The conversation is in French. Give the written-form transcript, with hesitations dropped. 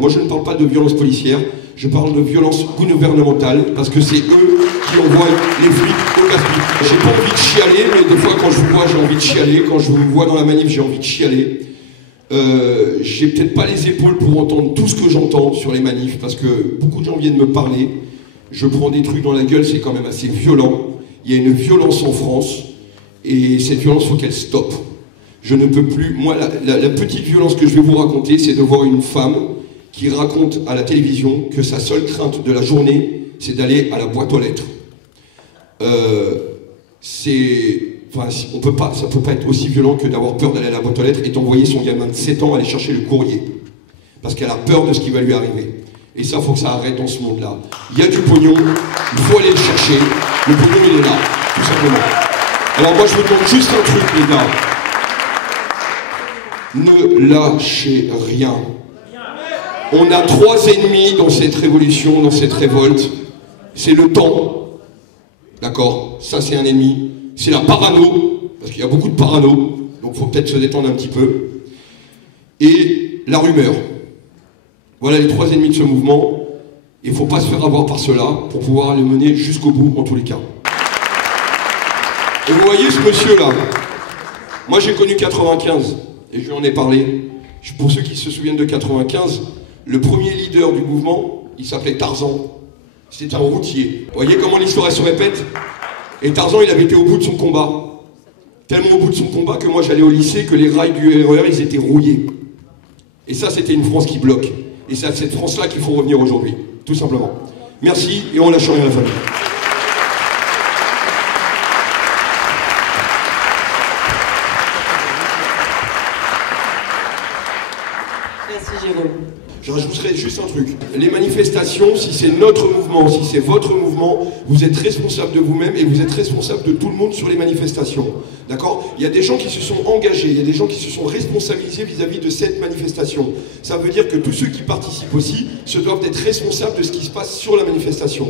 Moi je ne parle pas de violence policière, je parle de violence gouvernementale, parce que c'est eux qui envoient les flics au casse-pied. J'ai pas envie de chialer, mais des fois quand je vous vois j'ai envie de chialer, quand je vous vois dans la manif j'ai envie de chialer. J'ai peut-être pas les épaules pour entendre tout ce que j'entends sur les manifs, parce que beaucoup de gens viennent me parler, je prends des trucs dans la gueule, c'est quand même assez violent. Il y a une violence en France, et cette violence, il faut qu'elle stoppe. Je ne peux plus... Moi, la petite violence que je vais vous raconter, c'est de voir une femme qui raconte à la télévision que sa seule crainte de la journée, c'est d'aller à la boîte aux lettres. Enfin, ça peut pas être aussi violent que d'avoir peur d'aller à la boîte aux lettres et d'envoyer son gamin de 7 ans aller chercher le courrier. Parce qu'elle a peur de ce qui va lui arriver. Et ça, il faut que ça arrête dans ce monde-là. Il y a du pognon, il faut aller le chercher. Le pognon, il est là, tout simplement. Alors moi, je vous demande juste un truc, les gars. Ne lâchez rien. On a 3 ennemis dans cette révolution, dans cette révolte. C'est le temps. D'accord? Ça, c'est un ennemi. C'est la parano, parce qu'il y a beaucoup de parano. Donc, il faut peut-être se détendre un petit peu. Et la rumeur. Voilà les 3 ennemis de ce mouvement. Il ne faut pas se faire avoir par cela pour pouvoir les mener jusqu'au bout, en tous les cas. Et vous voyez ce monsieur-là. Moi, j'ai connu 95, et je lui en ai parlé. Pour ceux qui se souviennent de 95, le premier leader du mouvement, il s'appelait Tarzan. C'était un routier. Vous voyez comment l'histoire se répète? Et Tarzan, il avait été au bout de son combat. Tellement au bout de son combat que moi, j'allais au lycée, que les rails du RER, ils étaient rouillés. Et ça, c'était une France qui bloque. Et c'est à cette France-là qu'il faut revenir aujourd'hui, tout simplement. Merci, et on lâche rien à la famille. Merci Jérôme. Je rajouterai juste un truc. Les manifestations, si c'est notre mouvement, si c'est votre mouvement, vous êtes responsable de vous-même et vous êtes responsable de tout le monde sur les manifestations. D'accord? Il y a des gens qui se sont engagés, il y a des gens qui se sont responsabilisés vis-à-vis de cette manifestation. Ça veut dire que tous ceux qui participent aussi se doivent être responsables de ce qui se passe sur la manifestation.